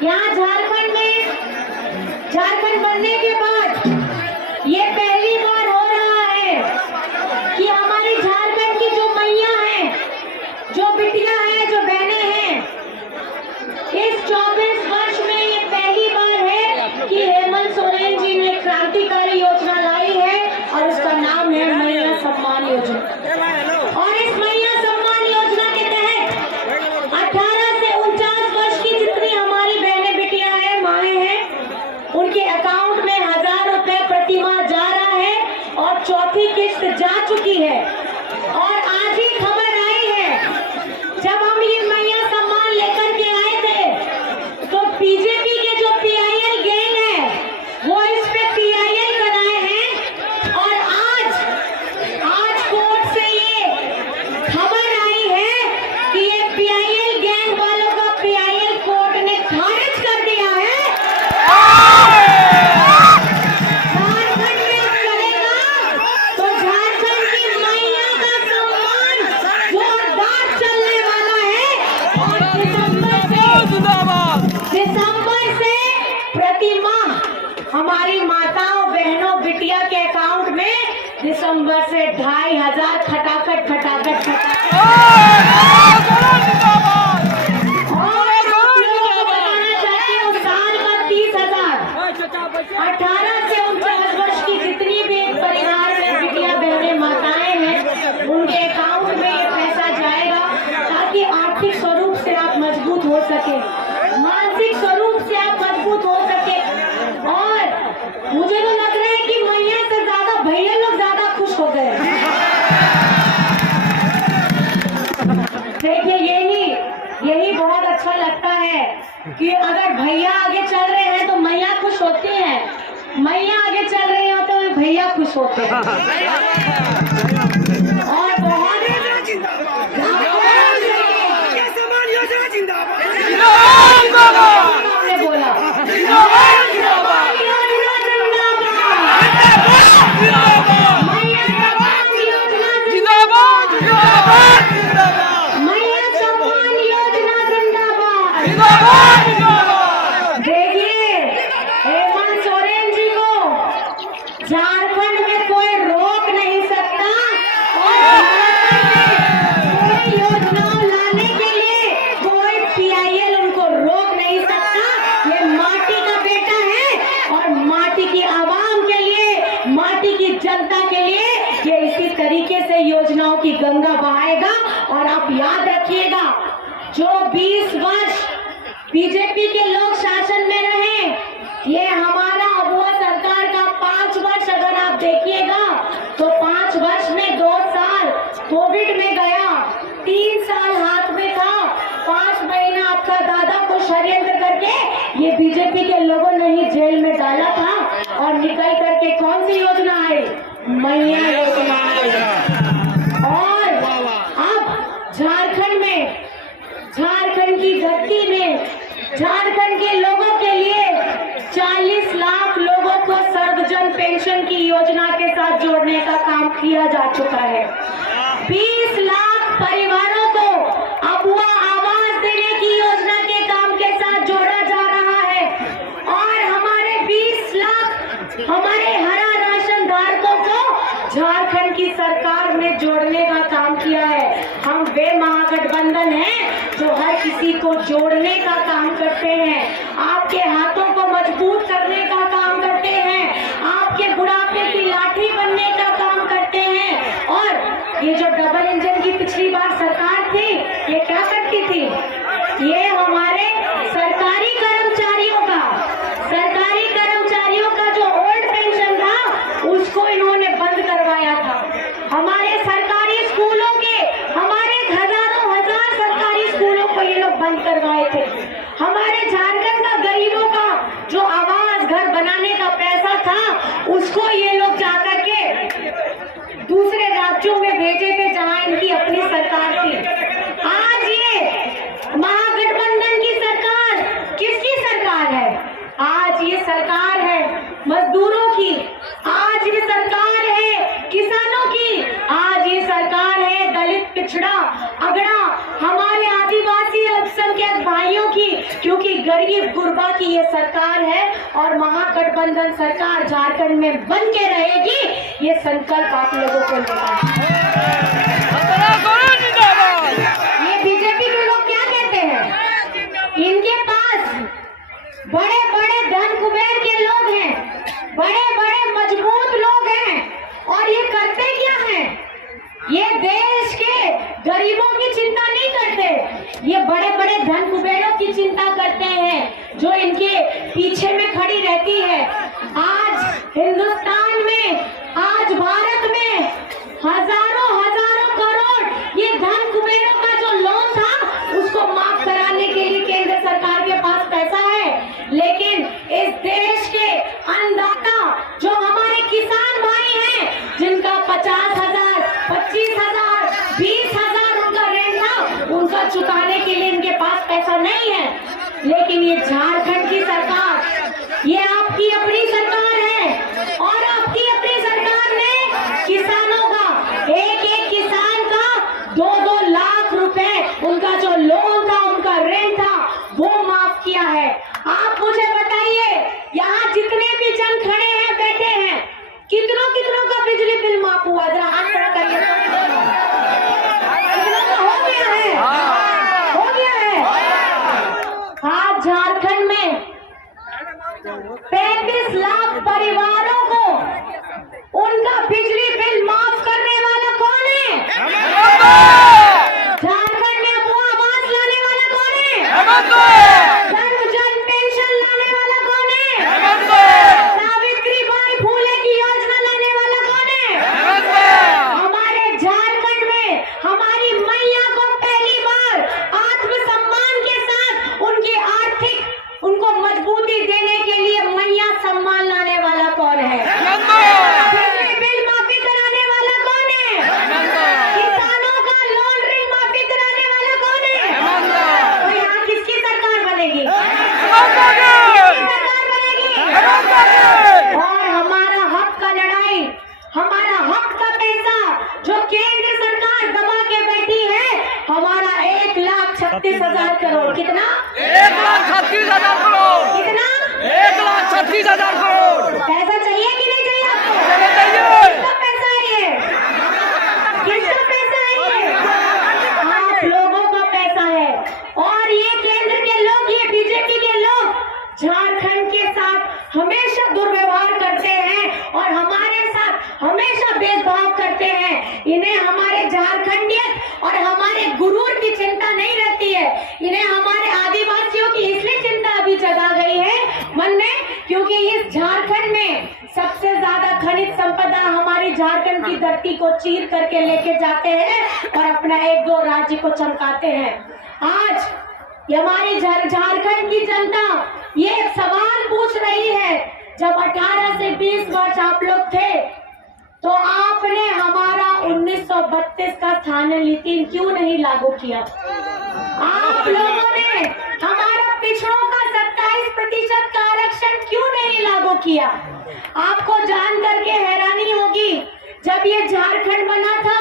यहाँ झारखंड बनने के बाद ये पहली बार हो रहा है कि हमारी झारखंड की जो मैया हैं, जो बिटिया हैं, जो बहनें हैं, इस 24 वर्ष में ये पहली बार है कि हेमंत सोरेन जी ने क्रांतिकारी योजना लाई है और उसका नाम है मैया सम्मान योजना। और इस मैया सम्मान योजना के तहत 18 से 49 वर्ष की जितनी हमारी बहनें बिटिया हैं, माएँ हैं, उनके अकाउंट में 1000 रुपए प्रति माह जा रहा है और चौथी किस्त जा चुकी है। और आज ही खबर आई है, जब हम ये मैया सम्मान लेकर के आए थे तो बीजेपी के जो PIL गैंग है वो इस पे PIL कराए हैं। और आज कोर्ट से ये खबर आई है कि ये PIL गैंग वालों का PIL कोर्ट ने खारिज कर दिया है। झारखंड में चलेगा तो झारखंड की मैया का सम्मान जोरदार चलने वाला है। और दिसंबर से प्रति माह हमारी माताओं, बहनों, बिटिया के अकाउंट में दिसंबर से 2500 खटाखट बताना चाहती हूँ, साल का 30,000। 18 से 49 वर्ष की जितनी भी परिवार में बिटिया, बहनें, माताएं हैं, उनके अकाउंट में ये पैसा जाएगा ताकि आर्थिक स्वरूप से आप मजबूत हो सके, मानसिक स्वरूप से आप मजबूत हो सके। और मुझे तो लग रहा है कि मैया से ज्यादा भैया लोग ज्यादा खुश हो गए। देखिए, यही बहुत अच्छा लगता है कि अगर भैया आगे चल रहे हैं तो मैया खुश होती है, मैया आगे चल रही हो तो भैया खुश होते हैं। और बहुत बोला देखिए, हेमंत सोरेन जी को झारखंड में कोई रोक नहीं सकता और कोई योजनाओं लाने के लिए कोई PIL उनको रोक नहीं सकता। ये माटी का बेटा है और माटी की आवाम के लिए, माटी की जनता के लिए ये इसी तरीके से योजनाओं की गंगा बहाएगा। और आप याद रखिएगा, जो 20 वर्ष बीजेपी के लोग शासन में रहे, ये हमारा अबुआ ये बीजेपी के लोगों ने ही जेल में डाला था और निकल करके कौन सी योजना आई? मैया योजना आई। और अब झारखंड की धरती में झारखंड के लोगों के लिए 40 लाख लोगों को सर्वजन पेंशन की योजना के साथ जोड़ने का काम किया जा चुका है। 20 लाख परिवारों को अबुआ आवास देने की योजना के काम के साथ जोड़ा जा रहा है और हमारे 20 लाख हमारे हरा राशन धारकों को झारखंड की सरकार ने जोड़ने का काम किया है। हम वे महागठबंधन हैं जो हर किसी को जोड़ने का काम करते हैं, आपके हाथों को मजबूत करने का काम करते हैं, आपके बुढ़ापे की लाठी बनने का काम करते हैं। और ये जो डबल इंजन की पिछली बार सरकार थी, ये क्या करती थी? ये हमारे सरकारी कर्मचारियों का जो ओल्ड पेंशन था उसको इन्होंने बंद करवाया था। हमारे सरकारी स्कूलों के हमारे हजार सरकारी स्कूलों को ये लोग बंद करवाए थे। हमारे झारखंड का गरीबों का जो आवास घर बनाने का पैसा था उसको ये लोग जाकर के दूसरे राज्यों में भेजे थे जहां इनकी अपनी सरकार थी। आज ये महागठबंधन की सरकार किसकी सरकार है? आज ये सरकार है मजदूरों की, आज ये सरकार है किसानों की, आज ये सरकार है दलित, पिछड़ा, अगड़ा, हमारे आदिवासी अल्पसंख्यक भाइयों की, क्योंकि गरीब गुरबा की ये सरकार है और महागठबंधन सरकार झारखंड में बन के रहेगी। ये संकल्प आप लोगों को लेना है। ये बीजेपी के लोग क्या कहते हैं? इनके पास बड़े बड़े धन कुबेर के लोग हैं, बड़े बड़े मजबूत लोग हैं और ये करते क्या हैं? ये देश के गरीबों की चिंता नहीं करते, ये बड़े बड़े धन कुबेरों की चिंता करते हैं जो इनके पीछे में खड़ी रहती है। आज हिंदुस्तान में, आज भारत में हजारों करोड़ ये धन कुबेरों का जो लोन था उसको माफ कराने के लिए केंद्र सरकार के पास पैसा है, लेकिन इस देश के अन्नदाता जो हमारे किसान भाई हैं जिनका 50,000, 25,000, 20,000 उनका ऋण था, उनका चुकाने के लिए इनके पास पैसा नहीं है। लेकिन ये झारखंड की सरकार, ये आपकी अपनी सरकार है और आपकी अपनी सरकार ने किसानों का एक किसान का 2-2 लाख रुपए उनका जो लोन था, उनका ऋण था, वो माफ किया है। आप मुझे बताइए, यहाँ जितने भी जन खड़े हैं, बैठे हैं, कितनों का बिजली बिल माफ हुआ? जरा हाथ खड़ा करिए। कितनों का हो गया है? हो गया है। आज झारखंड में 35 लाख परिवारों को उनका बिजली बिल माफ करने वाला कौन है? झारखंड में वो आवास लाने वाला कौन है? सर्वजन पेंशन लाने वाला कौन है? सावित्रीबाई फूले की योजना लाने वाला कौन है? हमारे झारखंड में हमारी मैया को पहली बार आत्मसम्मान के साथ उनकी आर्थिक उनको मजबूती देने के लिए मैया सम्मान लाने वाला कौन है? बिजली बिल माफी कराने वाला कौन है? किसानों का लोन ऋण माफी कराने वाला कौन है? तो यहाँ किसकी सरकार बनेगी? किसकी सरकार बनेगी? और हमारा हक का लड़ाई, हमारा हक का पैसा जो केंद्र सरकार दबा के बैठी है, हमारा 1,36,000 करोड़, कितना? 1,36,000 करोड़। कितना? 1,36,000 करोड़। पैसा चाहिए कि नहीं चाहिए आपको? चाहिए। किसका पैसा है ये? किसका पैसा है ये? आप लोगों का पैसा है। और ये केंद्र के लोग, ये बीजेपी के लोग झारखंड के साथ हमेशा दुर्व्यवहार करते हैं और हमारे साथ हमेशा भेदभाव करते हैं। इन्हें हमारे झारखंडियत और हमारे गुरूर की चिंता नहीं रहती है, इन्हें हमारे आदिवासियों की इसलिए चिंता अभी जगा गई है मन में, क्योंकि इस झारखंड में सबसे ज्यादा खनिज संपदा हमारी झारखंड की धरती को चीर करके लेके जाते हैं और अपना 1-2 राज्य को चमकाते हैं। आज ये हमारी झारखंड की जनता, ये सवाल पूछ रही है, जब 18 से 20 वर्ष आप लोग थे तो आपने हमारा 1932 का स्थानीय नीति क्यों नहीं लागू किया? आप लोगों ने हमारा पिछड़ों का 27% का आरक्षण क्यों नहीं लागू किया? आपको जान करके हैरानी होगी, जब ये झारखंड बना था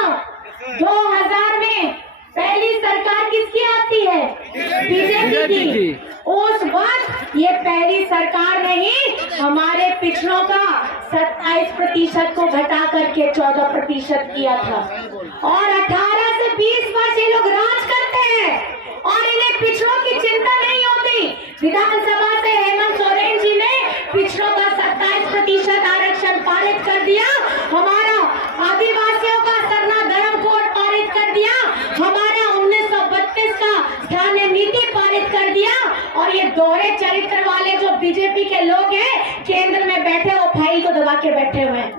2000 में, पहली सरकार किसकी आती है? बीजेपी की। उस वक्त ये पहली सरकार ने ही हमारे पिछड़ों का 27% को घटा करके 14% किया था। और 18 से 20 वर्ष ये लोग राज करते हैं और इन्हें पिछड़ों की चिंता नहीं होती। विधानसभा से हेमंत सोरेन जी ने पिछड़ों का 27% आरक्षण पारित कर दिया, हमारा आदिवासियों का सरना धर्म कोड पारित कर दिया, हमारा 1932 का स्थानीय नीति पारित कर दिया। और ये दोहरे चरित्र वाले जो बीजेपी के लोग हैं, केंद्र में बैठे वो फाइल को दबा के बैठे हुए हैं,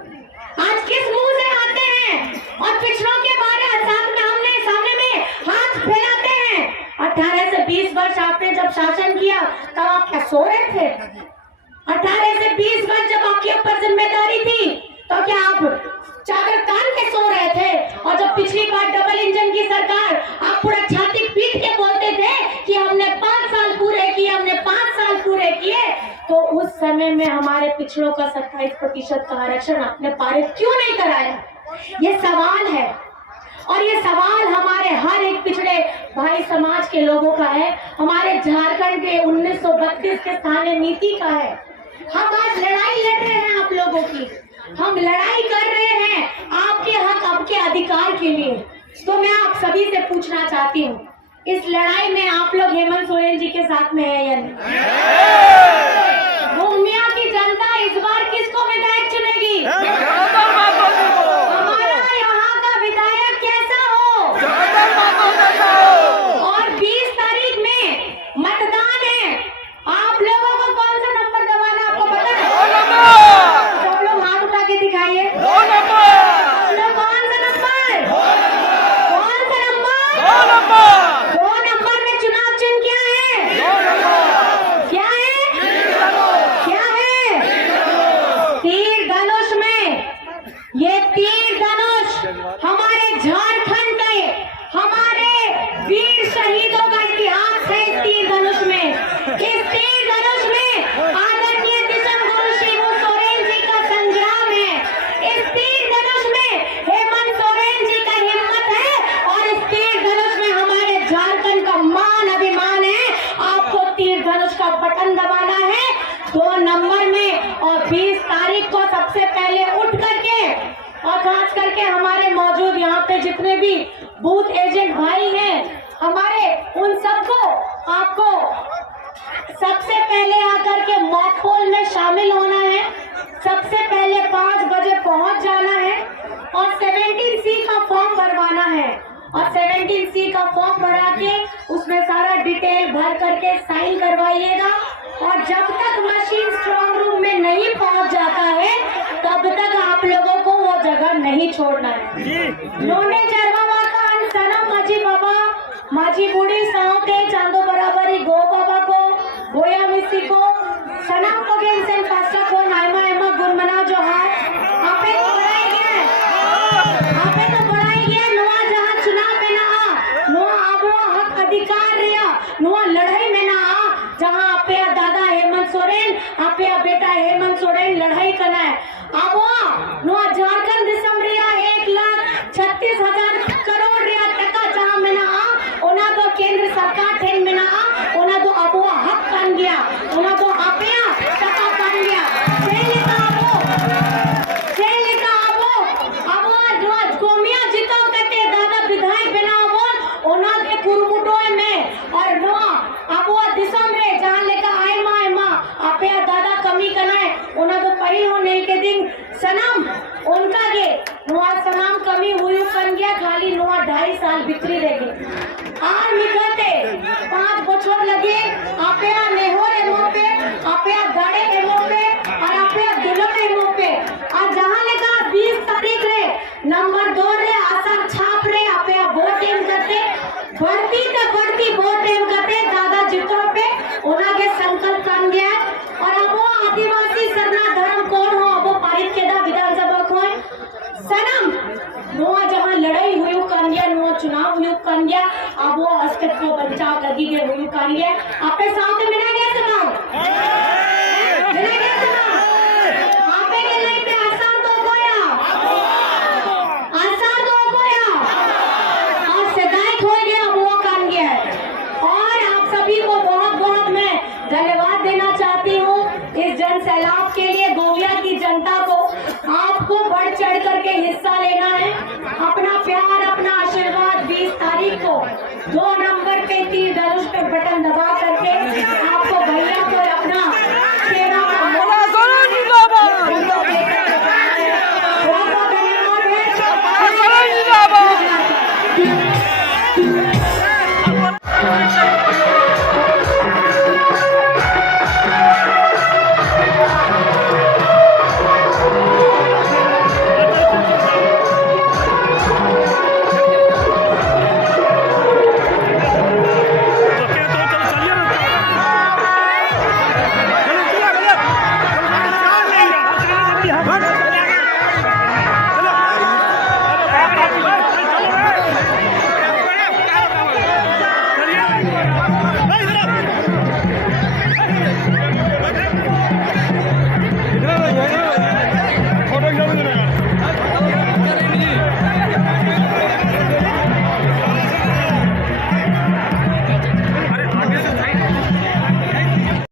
आज किस मुंह से आते हैं और पिछड़ों के बारे में हमने सामने में हाथ फैलाते हैं? 18 से 20 वर्ष आपने जब शासन किया तब आप क्या सो रहे थे? 18 से 20 वर्ष जब आपके ऊपर जिम्मेदारी थी तो क्या आप चादर तान के सो रहे थे? और जब पिछली बार डबल इंजन की सरकार, आप पूरा छाती पीट के बोलते थे कि हमने 5 साल पूरे किए, हमने 5 साल पूरे किए, तो उस समय में हमारे पिछड़ों का 27% का आरक्षण आपने पारित क्यों नहीं कराया? ये सवाल है और ये सवाल हमारे हर एक पिछड़े भाई समाज के लोगों का है, हमारे झारखंड के 1932 के स्थानीय नीति का है। हम आज लड़ाई लड़ रहे हैं आप लोगों की, हम लड़ाई कर रहे हैं आपके हक, आपके अधिकार के लिए। तो मैं आप सभी से पूछना चाहती हूँ, इस लड़ाई में आप लोग हेमंत सोरेन जी के साथ में है या नहीं? गोमिया की जनता इस बार किसको विधायक चुनेगी? हमारा यहाँ का विधायक कैसा हो? और 20 तारीख में मतदान है, आप लोगों को कौन सा नंबर दबाना आपको पता है? सब लोग हाथ उठा के दिखाइए। कौन सा नंबर? कौन सा नंबर? 2 नंबर में चुनाव चिन्ह क्या है? क्या है? क्या है? तीर धनुष में, ये तीर धनुष हमारे झारखंड के, हमारे वीर शहीदों का इतिहास है। इस तीर धनुष में, इस तीर धनुष में आदरणीय दिसम गुरु शिबू सोरेन जी का संग्राम है। इस तीर धनुष में हेमंत सोरेन जी का हिम्मत है और इस तीर धनुष में हमारे झारखंड का मान अभिमान है। आपको तीर धनुष का बटन दबाना है 2 नंबर में, और 20 तारीख को सबसे पहले उठ करके, और खास करके हमारे मौजूद यहाँ पे जितने भी बूथ एजेंट भाई हैं हमारे, उन सबको आपको सबसे पहले आकर के मॉक पोल में शामिल होना है। सबसे पहले 5 बजे पहुंच जाना है और 17C का फॉर्म भरवाना है, और 17C का फॉर्म भरा के उसमें सारा डिटेल भर करके साइन करवाइएगा। और जब तक मशीन स्ट्रॉन्ग रूम में नहीं पहुंच जाता है तब तक आप लोगों को वो जगह नहीं छोड़ना है। लोने चरवा का सनम माझी बाबा, माझी बूढ़ी साउते चांदो बराबरी गो बाबा को, गोया मिस्सी को, सनम को गेंसेन पास्ता को, नाइमा एमा गुरमना जो है आपे तो बढ़ाई गया, आपे तो बढ़ाई गया। नुआ जहाँ चुनाव में ना आ, नुआ आबो हक अधिकार रिया, नुआ लड़ाई में ना आ, जहाँ आपे दादा हेमंत सोरेन, आपे बेटा हेमंत सोरेन लड़ाई करना है। आबो नुआ झारखंड दिसम रिया 1,36,000 करोड़ रिया टका जहाँ में ना आ, ओना तो केंद्र सरकार ठेन में ना आ, ओना तो आबो हक बन गया, ओना तो आपे टका बन गया। गोमिया जीतो कहते दादा विधायक बनाओ ओना के कुरमुटोय में, और नुआ आबो दिसम रे जहाँ लेकर आए माँ आपे दादा कमी कराए, ओना तो पही होने के दिन सनम उनका के नुआ सनम कमी हुई बन गया, खाली नुआ 2.5 साल बिक्री रह गई। आर मिखाते 5 बछर लगे आपे नेहोर एमो पे, आपे गाड़े एमो पे, और आपे दुलम एमो पे, और जहाँ लेकर 20 तारीख रे नंबर 2 रे आसार छाप रे आपे वोट एम करते, बढ़ती तो बढ़ती वोट एम करते दादा जितो पे, ओना के संकल्प बन गया कान गया आपके साथ मिला गया सुनाओ मिला गया सुनाओ आपे के लिए पे आसान तो गोया और सिद्धार्थ हो गया वो कान गया और आप सभी को बहुत बहुत मैं धन्यवाद देना चाहती हूँ इस जन सैलाब के लिए। गोविया की जनता को आपको बढ़ चढ़ करके हिस्सा लेना है, अपना प्यार अपना आशीर्वाद 20 तारीख को 2 नंबर पे तीर धनुष पे बटन दबाकर